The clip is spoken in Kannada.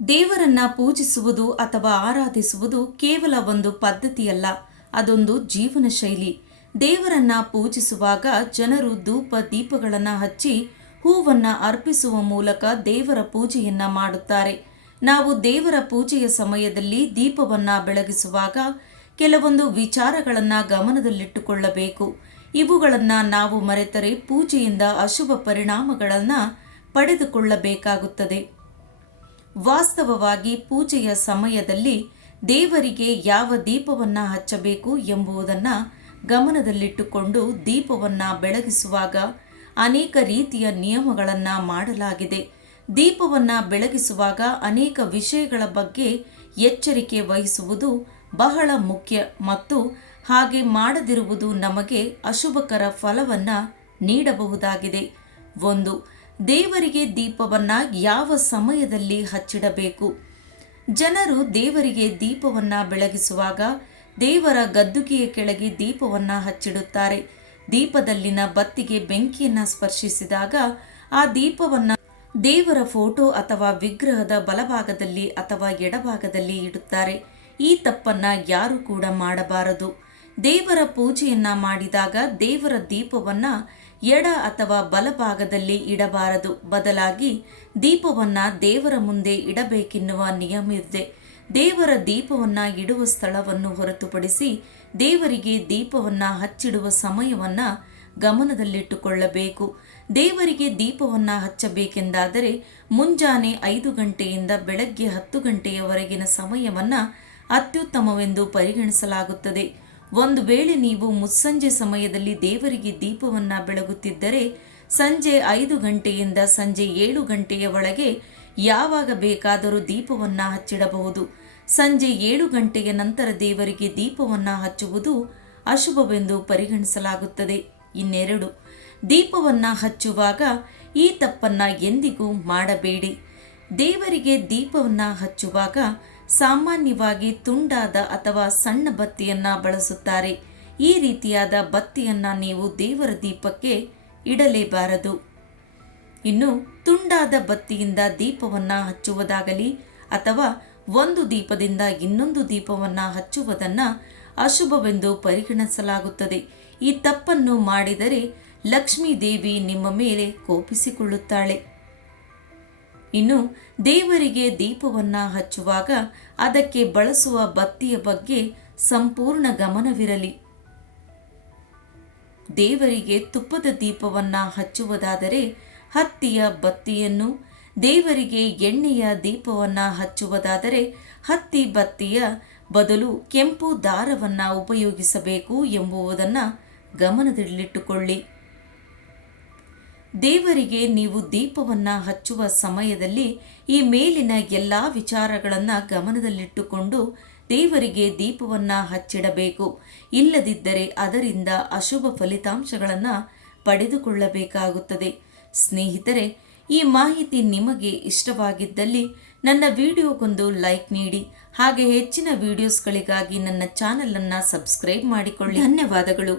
ದೇವರನ್ನ ಪೂಜಿಸುವುದು ಅಥವಾ ಆರಾಧಿಸುವುದು ಕೇವಲ ಒಂದು ಪದ್ಧತಿಯಲ್ಲ, ಅದೊಂದು ಜೀವನ ಶೈಲಿ. ದೇವರನ್ನ ಪೂಜಿಸುವಾಗ ಜನರು ಧೂಪ ದೀಪಗಳನ್ನು ಹಚ್ಚಿ ಹೂವನ್ನ ಅರ್ಪಿಸುವ ಮೂಲಕ ದೇವರ ಪೂಜೆಯನ್ನ ಮಾಡುತ್ತಾರೆ. ನಾವು ದೇವರ ಪೂಜೆಯ ಸಮಯದಲ್ಲಿ ದೀಪವನ್ನ ಬೆಳಗಿಸುವಾಗ ಕೆಲವೊಂದು ವಿಚಾರಗಳನ್ನ ಗಮನದಲ್ಲಿಟ್ಟುಕೊಳ್ಳಬೇಕು. ಇವುಗಳನ್ನ ನಾವು ಮರೆತರೆ ಪೂಜೆಯಿಂದ ಅಶುಭ ಪರಿಣಾಮಗಳನ್ನ ಪಡೆದುಕೊಳ್ಳಬೇಕಾಗುತ್ತದೆ. ವಾಸ್ತವವಾಗಿ ಪೂಜೆಯ ಸಮಯದಲ್ಲಿ ದೇವರಿಗೆ ಯಾವ ದೀಪವನ್ನ ಹಚ್ಚಬೇಕು ಎಂಬುದನ್ನು ಗಮನದಲ್ಲಿಟ್ಟುಕೊಂಡು ದೀಪವನ್ನ ಬೆಳಗಿಸುವಾಗ ಅನೇಕ ರೀತಿಯ ನಿಯಮಗಳನ್ನು ಮಾಡಲಾಗಿದೆ. ದೀಪವನ್ನ ಬೆಳಗಿಸುವಾಗ ಅನೇಕ ವಿಷಯಗಳ ಬಗ್ಗೆ ಎಚ್ಚರಿಕೆ ವಹಿಸುವುದು ಬಹಳ ಮುಖ್ಯ ಮತ್ತು ಹಾಗೆ ಮಾಡದಿರುವುದು ನಮಗೆ ಅಶುಭಕರ ಫಲವನ್ನ ನೀಡಬಹುದಾಗಿದೆ. 1. ದೇವರಿಗೆ ದೀಪವನ್ನ ಯಾವ ಸಮಯದಲ್ಲಿ ಹಚ್ಚಿಡಬೇಕು? ಜನರು ದೇವರಿಗೆ ದೀಪವನ್ನ ಬೆಳಗಿಸುವಾಗ ದೇವರ ಗದ್ದುಗೆಯ ಕೆಳಗೆ ದೀಪವನ್ನ ಹಚ್ಚಿಡುತ್ತಾರೆ. ದೀಪದಲ್ಲಿನ ಬತ್ತಿಗೆ ಬೆಂಕಿಯನ್ನ ಸ್ಪರ್ಶಿಸಿದಾಗ ಆ ದೀಪವನ್ನ ದೇವರ ಫೋಟೋ ಅಥವಾ ವಿಗ್ರಹದ ಬಲಭಾಗದಲ್ಲಿ ಅಥವಾ ಎಡಭಾಗದಲ್ಲಿ ಇಡುತ್ತಾರೆ. ಈ ತಪ್ಪನ್ನ ಯಾರು ಕೂಡ ಮಾಡಬಾರದು. ದೇವರ ಪೂಜೆಯನ್ನ ಮಾಡಿದಾಗ ದೇವರ ದೀಪವನ್ನ ಎಡ ಅಥವಾ ಬಲಭಾಗದಲ್ಲಿ ಇಡಬಾರದು. ಬದಲಾಗಿ ದೀಪವನ್ನ ದೇವರ ಮುಂದೆ ಇಡಬೇಕೆನ್ನುವ ನಿಯಮವಿದೆ. ದೇವರ ದೀಪವನ್ನ ಇಡುವ ಸ್ಥಳವನ್ನು ಹೊರತುಪಡಿಸಿ ದೇವರಿಗೆ ದೀಪವನ್ನ ಹಚ್ಚಿಡುವ ಸಮಯವನ್ನ ಗಮನದಲ್ಲಿಟ್ಟುಕೊಳ್ಳಬೇಕು. ದೇವರಿಗೆ ದೀಪವನ್ನ ಹಚ್ಚಬೇಕೆಂದಾದರೆ ಮುಂಜಾನೆ 5 ಗಂಟೆಯಿಂದ ಬೆಳಗ್ಗೆ 10 ಗಂಟೆಯವರೆಗಿನ ಸಮಯವನ್ನ ಅತ್ಯುತ್ತಮವೆಂದು ಪರಿಗಣಿಸಲಾಗುತ್ತದೆ. ಒಂದು ವೇಳೆ ನೀವು ಮುಸ್ಸಂಜೆ ಸಮಯದಲ್ಲಿ ದೇವರಿಗೆ ದೀಪವನ್ನ ಬೆಳಗುತ್ತಿದ್ದರೆ ಸಂಜೆ 5 ಗಂಟೆಯಿಂದ ಸಂಜೆ 7 ಗಂಟೆಯ ಒಳಗೆ ಯಾವಾಗ ಬೇಕಾದರೂ ದೀಪವನ್ನ ಹಚ್ಚಿಡಬಹುದು. ಸಂಜೆ 7 ಗಂಟೆಯ ನಂತರ ದೇವರಿಗೆ ದೀಪವನ್ನ ಹಚ್ಚುವುದು ಅಶುಭವೆಂದು ಪರಿಗಣಿಸಲಾಗುತ್ತದೆ. 2. ದೀಪವನ್ನ ಹಚ್ಚುವಾಗ ಈ ತಪ್ಪನ್ನ ಎಂದಿಗೂ ಮಾಡಬೇಡಿ. ದೇವರಿಗೆ ದೀಪವನ್ನ ಹಚ್ಚುವಾಗ ಸಾಮಾನ್ಯವಾಗಿ ತುಂಡಾದ ಅಥವಾ ಸಣ್ಣ ಬತ್ತಿಯನ್ನ ಬಳಸುತ್ತಾರೆ. ಈ ರೀತಿಯಾದ ಬತ್ತಿಯನ್ನ ನೀವು ದೇವರ ದೀಪಕ್ಕೆ ಇಡಲೇಬಾರದು. ಇನ್ನು ತುಂಡಾದ ಬತ್ತಿಯಿಂದ ದೀಪವನ್ನ ಹಚ್ಚುವುದಾಗಲಿ ಅಥವಾ ಒಂದು ದೀಪದಿಂದ ಇನ್ನೊಂದು ದೀಪವನ್ನ ಹಚ್ಚುವುದನ್ನ ಅಶುಭವೆಂದು ಪರಿಗಣಿಸಲಾಗುತ್ತದೆ. ಈ ತಪ್ಪನ್ನು ಮಾಡಿದರೆ ಲಕ್ಷ್ಮೀ ದೇವಿ ನಿಮ್ಮ ಮೇಲೆ ಕೋಪಿಸಿಕೊಳ್ಳುತ್ತಾಳೆ. ಇನ್ನು ದೇವರಿಗೆ ದೀಪವನ್ನ ಹಚ್ಚುವಾಗ ಅದಕ್ಕೆ ಬಳಸುವ ಬತ್ತಿಯ ಬಗ್ಗೆ ಸಂಪೂರ್ಣ ಗಮನವಿರಲಿ. ದೇವರಿಗೆ ತುಪ್ಪದ ದೀಪವನ್ನ ಹಚ್ಚುವುದಾದರೆ ಹತ್ತಿಯ ಬತ್ತಿಯನ್ನು, ದೇವರಿಗೆ ಎಣ್ಣೆಯ ದೀಪವನ್ನ ಹಚ್ಚುವುದಾದರೆ ಹತ್ತಿ ಬತ್ತಿಯ ಬದಲು ಕೆಂಪು ದಾರವನ್ನ ಉಪಯೋಗಿಸಬೇಕು ಎಂಬುದನ್ನು ಗಮನದಲ್ಲಿಟ್ಟುಕೊಳ್ಳಿ. ದೇವರಿಗೆ ನೀವು ದೀಪವನ್ನ ಹಚ್ಚುವ ಸಮಯದಲ್ಲಿ ಈ ಮೇಲಿನ ಎಲ್ಲ ವಿಚಾರಗಳನ್ನು ಗಮನದಲ್ಲಿಟ್ಟುಕೊಂಡು ದೇವರಿಗೆ ದೀಪವನ್ನ ಹಚ್ಚಿಡಬೇಕು. ಇಲ್ಲದಿದ್ದರೆ ಅದರಿಂದ ಅಶುಭ ಫಲಿತಾಂಶಗಳನ್ನು ಪಡೆದುಕೊಳ್ಳಬೇಕಾಗುತ್ತದೆ. ಸ್ನೇಹಿತರೆ, ಈ ಮಾಹಿತಿ ನಿಮಗೆ ಇಷ್ಟವಾಗಿದ್ದಲ್ಲಿ ನನ್ನ ವಿಡಿಯೋಗೊಂದು ಲೈಕ್ ನೀಡಿ. ಹಾಗೆ ಹೆಚ್ಚಿನ ವಿಡಿಯೋಸ್ಗಳಿಗಾಗಿ ನನ್ನ ಚಾನಲನ್ನು ಸಬ್ಸ್ಕ್ರೈಬ್ ಮಾಡಿಕೊಳ್ಳಿ. ಧನ್ಯವಾದಗಳು.